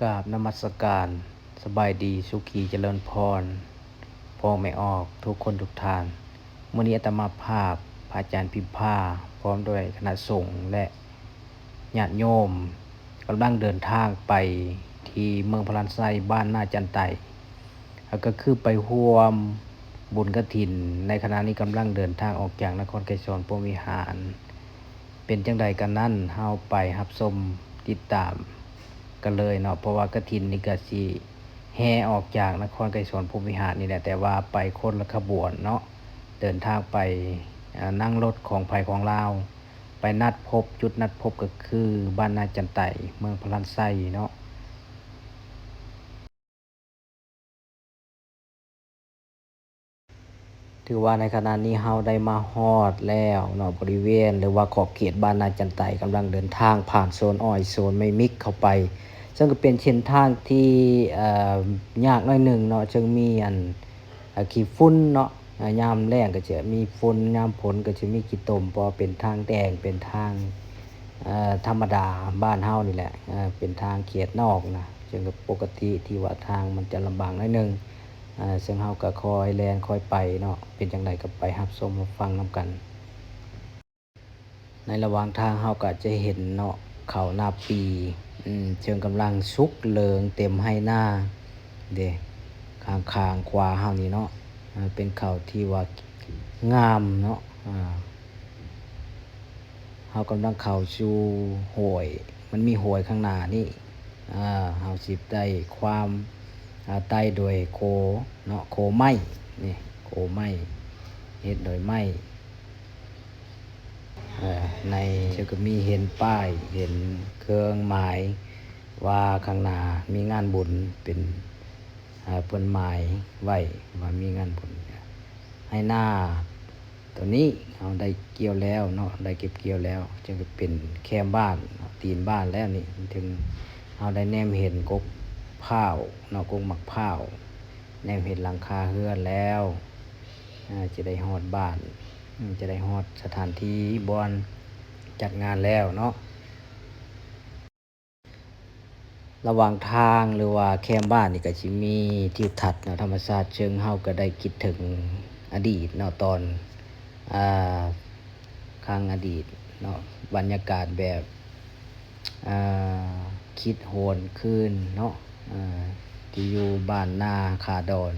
กราบนมัสการสบายดีสุขีเจริญพรพ่อไม่ออกทุกคนทุกทานมื่อนี้อาตมาภาพพระอาจารย์พิมพาพร้อมด้วยคณะสงฆ์และญาติโยมกำลังเดินทางไปที่เมืองพลันไซบ้านหน้าจันไตแล้วก็คือไปห่วมบุญกระถิน ในขณะนี้กำลังเดินทางออกจากนครไกรสอนพรมวิหาร เป็นจังใดกันนั่นเฮาไปรับชมติดตาม กันเลยเนาะเพราะว่ากระถินนี่ก็สิแห่ออกจากนครไกรสนภูมิหารนี่แหละแต่ว่าไปคนละขบวนเนาะเดินทางไปนั่งรถของภัยของลาวไปนัดพบจุดนัดพบก็คือบ้านนาจันไตเมืองพลันไซเนาะ ถือว่าในขณะนี้เฮาได้มาฮอดแล้วเนาะบริเวณ หรือว่าขอบเขตบ้านนาจันไตกำลังเดินทางผ่านโซนอ้อยโซนไม่มิกเข้าไป ซึ่งก็เป็นเส้นทางที่ยากหน้อยหนึ่งเนาะจึงมีอันขี้ฝุ่นเนาะยามแรงก็จะมีฝุ่นยามฝนก็จะมีขี้ตมพราะว่าเป็นทางแดงเป็นทางธรรมดาบ้านเฮานี่แหละเป็นทางเขตนอกนะจึงก็ปกติที่ว่าทางมันจะลำบากหน้อยหนึง อ่าซึ่งเฮาก็คอยแลนคอยไปเนาะเป็นจังไดก็ไปรับชมรับฟังนํกัน ในระหว่างทางเฮาก็จะเห็นเนาะเขาหน้าปีอืมเชิงกำลังสุกเลิงเต็มให้หน้าเด้ข้างคางๆขวาเฮานี่เนาะเป็นเขาที่ว่างามเนาะอ่าเฮากำลังเข้าสู่หวย มันมีหวยข้างหน้านี่อ่าเฮาสิได้ความ ใต้โดวยโคเนาะโคไม้นี่โคไม้เฮ็ดโดยไม่ในเชก็มีเห็นป้ายเห็นเครื่องหมายว่าข้างหน้ามีงานบุญเป็นอ่าเปิ้นหมายไว้ว่ามีงานบุญให้หน้าตัวนี้เราได้เกี่ยวแล้วเนาะได้เก็บเกี่ยวแล้วจึงจะเป็นแคมบ้านตีนบ้านแล้วนี่ถึงเราได้แนมเห็นกบ กผ้าวเนาะกกหมักผ้าวแนมเห็นหลังคาเฮือนแล้วจะได้ฮอดบ้าน จะได้ฮอดสถานที่บอนจัดงานแล้วเนาะระหว่างทางหรือว่าแคมบ้านนี่ก็สิมีทิวทัศน์เนาะธรรมชาติเชิงเฮาก็ได้คิดถึงอดีตเนาะตอนอ่าครั้งอดีตเนาะบรรยากาศแบบคิดโหวนคืนเนาะ ที่อยู่บ้านนาคาดอน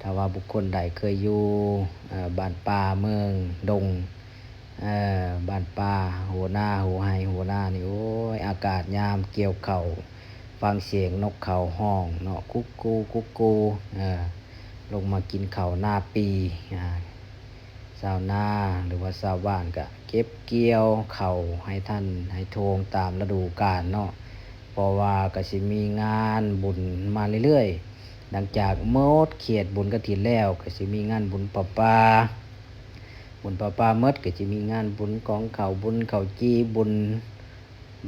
ถ้าว่าบุคคลใดเคยอยู่บ้านป่าเมืองดงบ้านป่าหัวหน้าหัวไฮหัวหน้านี่โอ้ยอากาศยามเกี่ยวเข่าฟังเสียงนกเขาห้องเนาะกุ๊กกูกุ๊กกูลงมากินเข้าหน้าปีอ่าชาวนาหรือว่าชาวบ้านก็เก็บเกี่ยวเข่าให้ท่านให้โทงตามฤดูกาลเนาะ เพราะว่าก็สิมีงานบุญมาเรื่อยๆ หลังจากหมดเขตบุญกฐินแล้วก็สิมีงานบุญประปา บุญประปาหมดก็จะมีงานบุญของเขาบุญเขาจีบุญ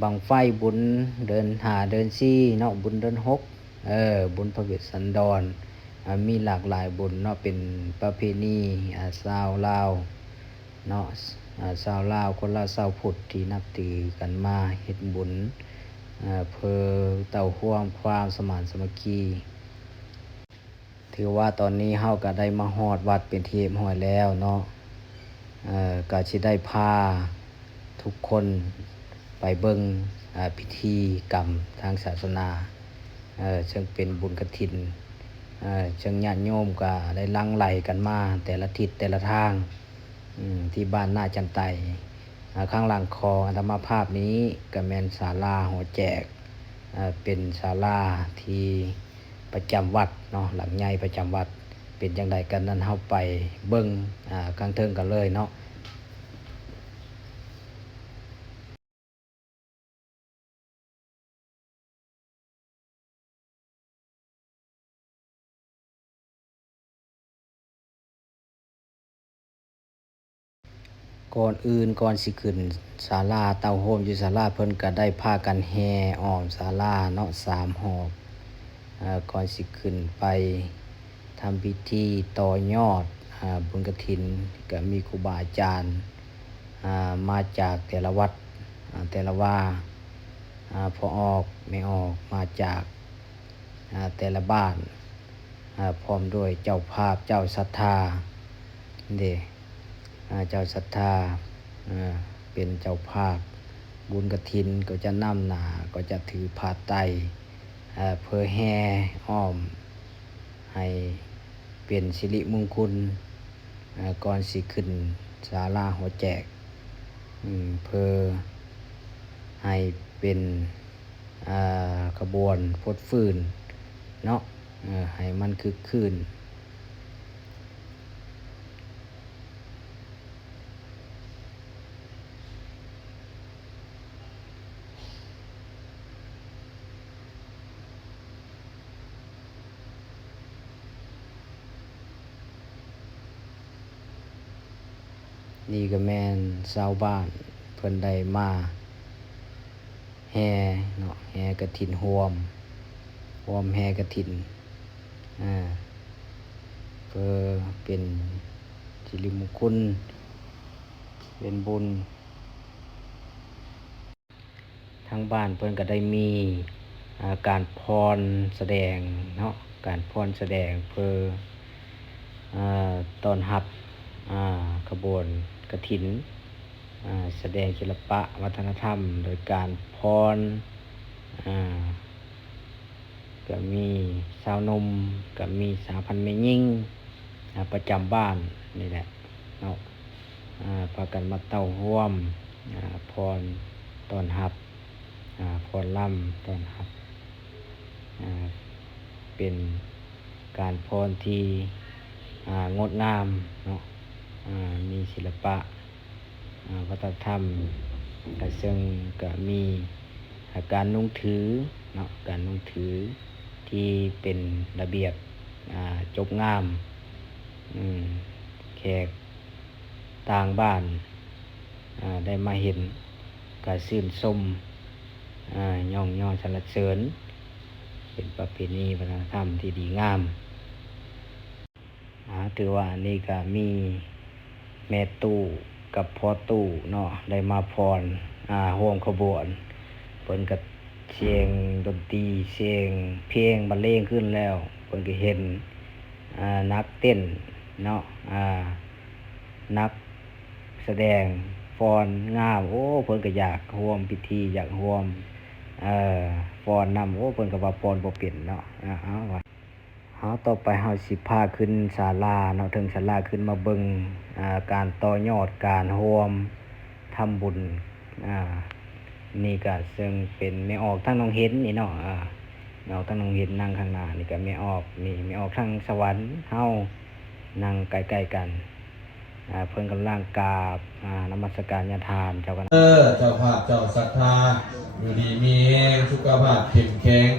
บังไฟบุญเดินหาเดินซี่เนาะบุญเดินหกเออบุญพระเวสสันดรมีหลากหลายบุญเนาะเป็นประเพณีอ่าชาวลาวเนาะอ่าชาวลาวคนลาวชาวพุทธที่นับถือกันมาเฮ็ดบุญ อ่าเพื่อเต่าห่วงความสมานสมัคคีถือว่าตอนนี้เฮาก็ได้มาฮอดวัดเป็นเรียบร้อยแล้วเนาะอ่อก็สิได้พาทุกคนไปเบิ่งอ่าพิธีกรรมทางศาสนาเอ่อซึ่งเป็นบุญกฐินเอ่อซึ่งญาติโยมก็ได้ลังไหลกันมาแต่ละทิศแต่ละทางอืมที่บ้านหน้าจันไต ข้างหลังคออัตมาภาพนี้ก็แมนศาลาหัวแจกอ่าเป็นศาลาที่ประจำวัดเนาะหลังใหญ่ประจำวัด เป็นจังไรกันนั้นเข้าไปเบิ้งอ่ากลางเทิงกันเลยเนาะ ก่อนอื่นก่อนสิขึ้นศาลาเตาโฮมอยู่ศาลาเพิ่นก็ได้พากันแห่อ้อมศาลาเนาะสามหอบก่อนสิขึ้นไปทำพิธีต่อยอดอบุญกฐินก็มีครูบาอาจารย์มาจากแต่ละวัดแต่ละว่าอพอออกไม่ออกมาจากแต่ละบ้านพร้อมด้วยเจ้าภาพเจ้าศรัทธาเด เจ้าศรัทธาเป็นเจ้าภาพ บุญกระถินก็จะนำหนาก็จะถือผ้าไตเพื่อแห่อ้อม ให้เป็นสิริมงคลก่อนสิขึ้นศาลาหัวแจกเพื่อให้เป็นขบวนพดฟืนเนาะให้มันคึกคืนน ก็แม่นชาวบ้านเพิ่นได้มาแห่เนาะแห่กระถินหวมหวมแห่กระถินอ่าเพื่อเป็นสิริมงคลเป็นบุญทางบ้านเพิ่นก็ได้มีาการพรแสดงเนาะการพรแสดงเพื่ออ่าต้อนรับอ่าขบวน กระถินอ่าแสดงศิลปะวัฒนธรรม โดยการพรก็มีสาวนมก็มีสาวพันแม่ยิ่งประจำบ้านนี่แหละเนาะพากันมาเต้าห่วมพรตอนหับพรล่ำตอนหับเป็นการพรที่งดงามเนาะ มีศิลปะวัฒนธรรมก็ซึ่งก็มีอาการนุ่งถือเนาะการนุ่งถือที่เป็นระเบียบจบงามแขกต่างบ้านาได้มาเห็นก็ชื่นชมย่องย่อสรรเสริญ เป็นประเพณีวัฒนธรรมที่ดีงามถือว่านนี้ก็มี แม่ตู้กับพ่อตู้เนาะได้มาพรอ่าห่วมขบวนเพิ่นก็เสียงดนตรีเสียงเพลงบรรเลงขึ้นแล้วเพิ่นก็เห็นอ่านักเต้นเนาะอ่านักแสดงฟอนงามโอ้เพิ่นก็อยากร่วมพิธีอยากร่วมเอ่อฟอนนำโอ้เพิ่นก็ว่าฟอนบ่เป็นเนาะอ่าว่า เฮาต่อไปเฮาสิพาขึ้นศาลาเนาะถึงศาลาขึ้นมาเบิงอ่าการต่อยอดการร่วมทำบุญอ่านี่ก็ซึ่งเป็นแม่ออกทั้งน้องเห็นนี่เนาะอ่าแม่ออกทั้งน้องเห็นนั่งข้างหน้านี่ก็แม่ออกนี่แม่ออกทั้งสวรรค์เฮานั่งใกล้ๆกันอ่าเพิ่นกำลังกราบอ่านมัสการญาทานเจ้าคณะเออเจ้าภาพเจ้าศรัทธาอยู่ดีมีแห้งสุขภาพเข้มแข็ง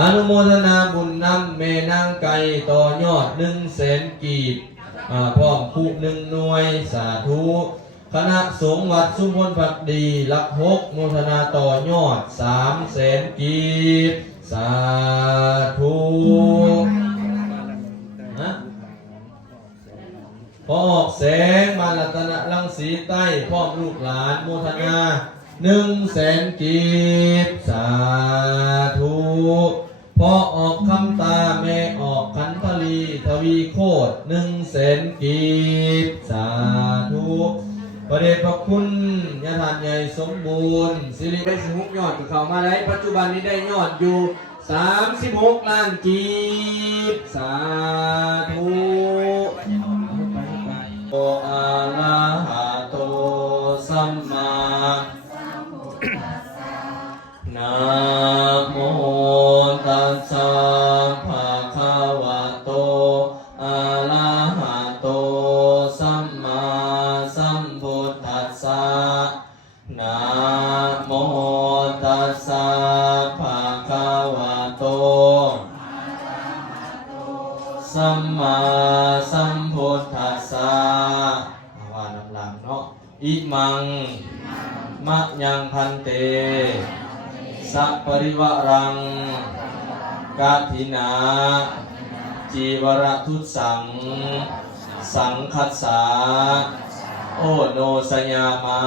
อนุโมทนาบุญนำเมนางไก่ต่อยอดหนึ่งแสนกีบพร้อมคู่หนึ่งหน่วยสาธุคณะสงฆ์วัดสุมพลผักดีลักหกโมทนาต่อยอดสามแสนกีบสาธุฮะพอออกแสงมารัตนะลังสีใต้พร้อมลูกหลานโมทนาหนึ่งแสนกีบสาธุ พอออกคำตาแม่ออกขันธลีทวีโคตหนึ่งแสนกีบสาธุประเดชพระคุณยาทานใหญ่สมบูรณ์สิริได้สิบหกยอดที่เข้ามาได้ปัจจุบันนี้ได้ยอดอยู่สามสิบหกล้านกีบสาธุโออะระหะโตสัมมานะโม สสะภะคะวะโตอะระหะโต สัมมาสัมพุทธัสสะนะโมตัสสะภะคะวะโต สัมมาสัมพุทธัสสะว่าน้ำหลังเนาะ อิมัง มะยังพันเต สัพปริวะรัง กาถินา จีวรทุตสัง สังคัสสา โอโนสยามะ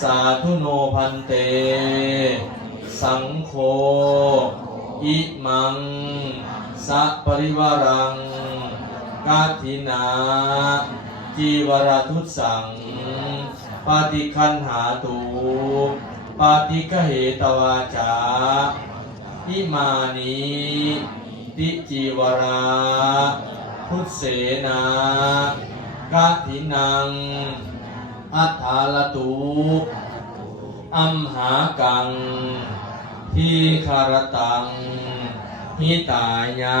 สาธุโนพันเต สังโฆ อิมัง สัปริวารัง กาทินา จีวรทุตสังปาติคันหาตูปาติกเหตวาจา อิมานิติจีวราพุทธเสนากาทินัง อัฏฐาลตุอัมหากัง ทีคารตัง หิตายะ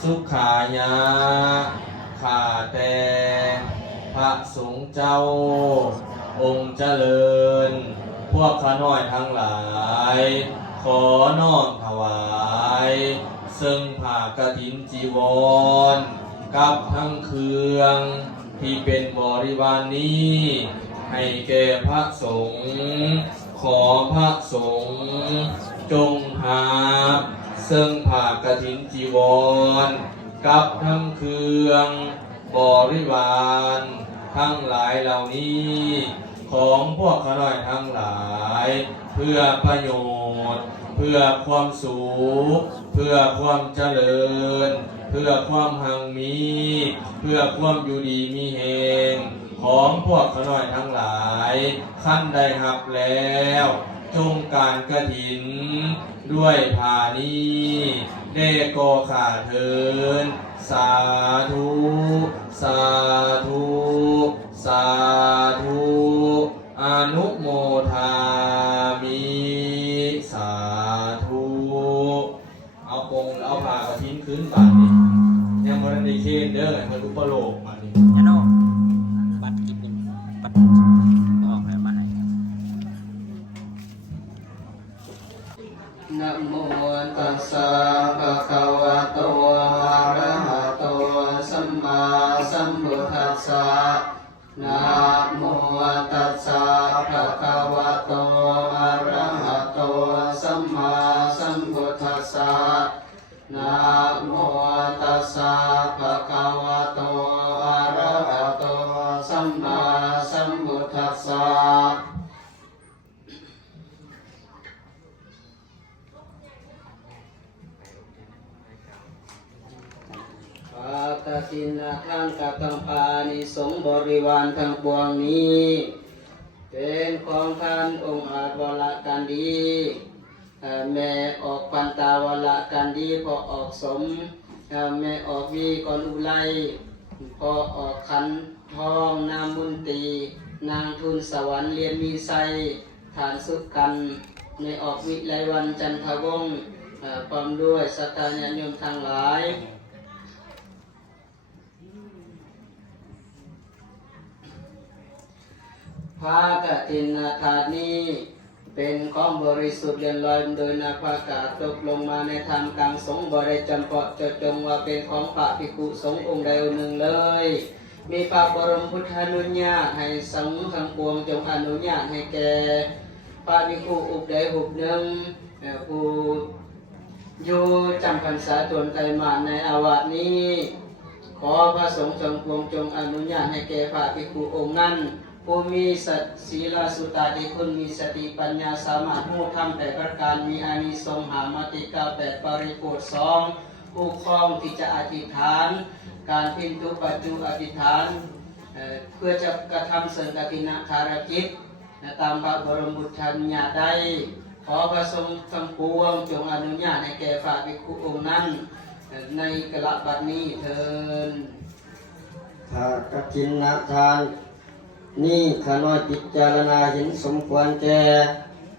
สุขายะข้าแต่พระสงฆ์เจ้า องค์เจริญ พวกข้าน้อยทั้งหลาย ขอน้อมถวาย ซึ่งผ้ากฐินจีวร กับทั้งเครื่อง ที่เป็นบริวารนนี้ ให้แก่พระสงฆ์ขอพระสงฆ์จงหา ซึ่งผ้ากฐินจีวร กับทั้งเครื่อง บริวาร ทั้งหลายเหล่านี้ ของพวกข้าน้อยทั้งหลาย เพื่อประโยชน์ เพื่อความสุขเพื่อความเจริญ เพื่อความหังมี เพื่อความอยู่ดีมีเฮงของพวกข้าน้อยทั้งหลาย ขั้นได้หับแล้วจงการกระถิน ด้วยผานี้เดโกขาเทิน สาธุ สาธุาธุอนุโมทามิสาธุเอาปงเอาผ้ากระทิ้นคืนบาทนี่ยังบรันได้เคนเด้อให้มันอุปโลกมานี่ สัมมาสัมพุทธัสสะปาตตินะทังกัตังปานิสงบริวารทั้งปวงนี้ เป็นของท่านองค์อาจวละกันดีเอ่อแม่ออกปันตาวละกันดีพอออกสมเอ่อแม่ออกวีก่อนอุไลพอออกขัน ทองนามมุนตี นางทุนสวรรค์เรียนมีไซฐานสุกัน ในออกวิไลวันจันทวงศ์พร้อมด้วยสตาญาณยมทั้งหลายภากตินาธานี้เป็นของบริสุทธิ์เรียนลอยโดยนาภากาศตกลงมาในธรรมกลางสงบริจำเพาะจดจงว่าเป็นของพระภิกุสงฆ์องค์ใดองค์หนึ่งเลย มีพระบรมพุทธานุญาตให้สังฆังปวงจงอนุญาตให้แก่พระภิกษุอุปใดอุปหนึ่งผู้อยู่จำพรรษาตวนไกลมาในอาวาสนี้ ขอพระสงฆ์จงพวงจงอนุญาตให้แก่พระภิกขุองค์นั้นผู้มีสัตศีลสุตาติคุณมีสติปัญญาสามารถรู้ทำแปดประการมีอานิสงส์หามติกาแปดปริโภทสองผู้ครองที่จะอธิษฐาน การพินทุปัจจุอธิษฐานเเพื่อจะกระทำสังกตินาคารกิจและตามพระบรมบุตรญาได้ ขอพระสงทั้งปวงจงอนุญาตให้แก่พระภิกขุองค์นั้น ในกระบัดนี้เทินถ้ากฐินนาทาน นี่ขาน้อยพิจารณาเห็นสมควรแก่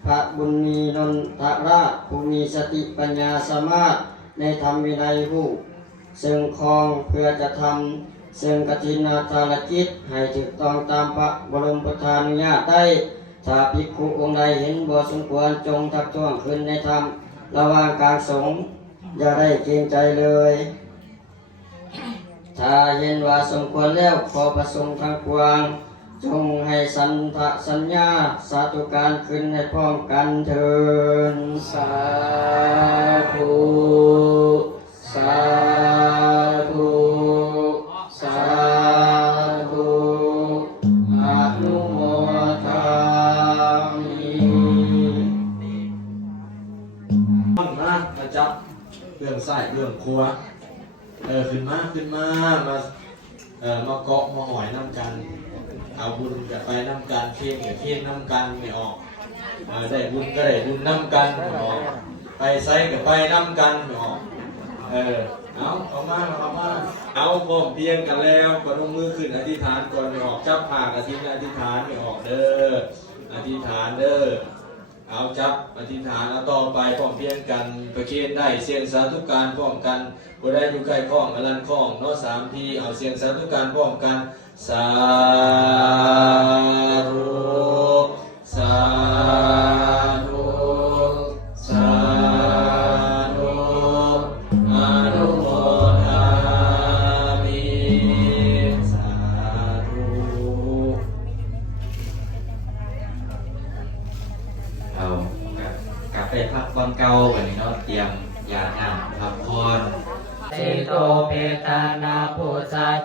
พระบุญมีนนทราชผู้มีสติปัญญาสามารถในธรรมวินัยผู้ ซึ่งครองเพื่อจะทำซึ่งกฐินาทานกิจให้ถูกต้องตามพระบรมประทานุญาตได้ถ้าภิกขุองค์ใดเห็นบ่สมควรจงทักท้วงขึ้นในธรรมระหว่างกางสงฆ์อย่าได้เกรงใจเลย ถ้าเห็นว่าสมควรแล้วขอประสงค์ทางปวงจงให้สันทะสัญญาสาธุการขึ้นในพร้อมกันเถินสาธุ มามิะจ๊ะเรื่องใส่เรื่องครัวเออขึ้นมาขึ้นมามาเออมาเกาะมาหอยน้ำกันเอาบุญกัไปน้ำกันเที่ยงกัเที่ยงน้ำกันไม่ออกได้บุญก็ได้บุญน้ำกันไม่ออกไปไซก็ไปน้ำกันไม่ออก เออ เอาเอามาเอามา เอาพร้อมเพียงกันแล้วก็ลงมือขึ้นอธิษฐานก่อนออกจับผากอธิษฐานอธิษฐานไม่ออกเด้อ อธิษฐานเด้อ เอาจับอธิษฐานแล้วต่อไปพร้อมเพียงกันประเคนได้เสียงสาธุการพร้อมกันบ่ได้อยู่ใกล้ข้องอลันข้องเนาะสามทีเอาเสียงสาธุการพร้อมกันสา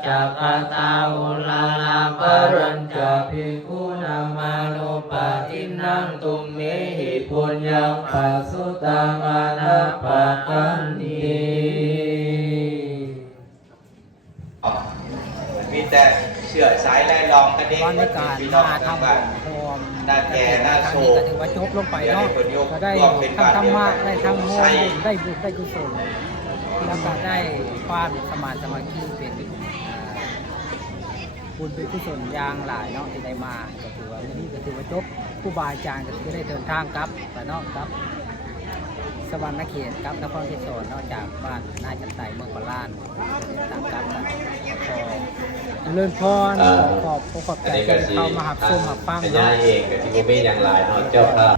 จักตาอุลาลาปรัญจภิกขุนามาโนปะอินังตุมเมหิปุญญังปัสสุตังอานาปะกันติมีแต่เชื่อสายไล่ลองกันเองบรรยากาศพี่น้องมาทางทำบ้านพร้อมหน้าแก่หน้าโศกถือว่าจบลงไปเนาะเดี๋ยวให้คนยกก็ได้เป็นทั้งธรรมะบาทเดียวได้ทั้งโม่ได้บุญได้กุศลแล้วก็ได้ความสมานสมัคคีเป็น บุญเป็นกุศลอย่างหลายเนาะที่ได้มาก็ถือว่าวันนี้ก็ถือว่าจบผู้บาอาจารย์ก็ถือได้เดินทางกลับไปเนาะครับ สวรรค์นเขตครับนครศรีธรรมราชนอกจากบ้านนายจันไตเมืองโคราชตามกลับนขอเลื่อนพรขอบขอขอบอันใจนี้ที่ก็สิเข้ามาหับชมหับฟังสัญเนาะญาเองก็ที่ไม่อย่างหลายเนาะเจ้าภา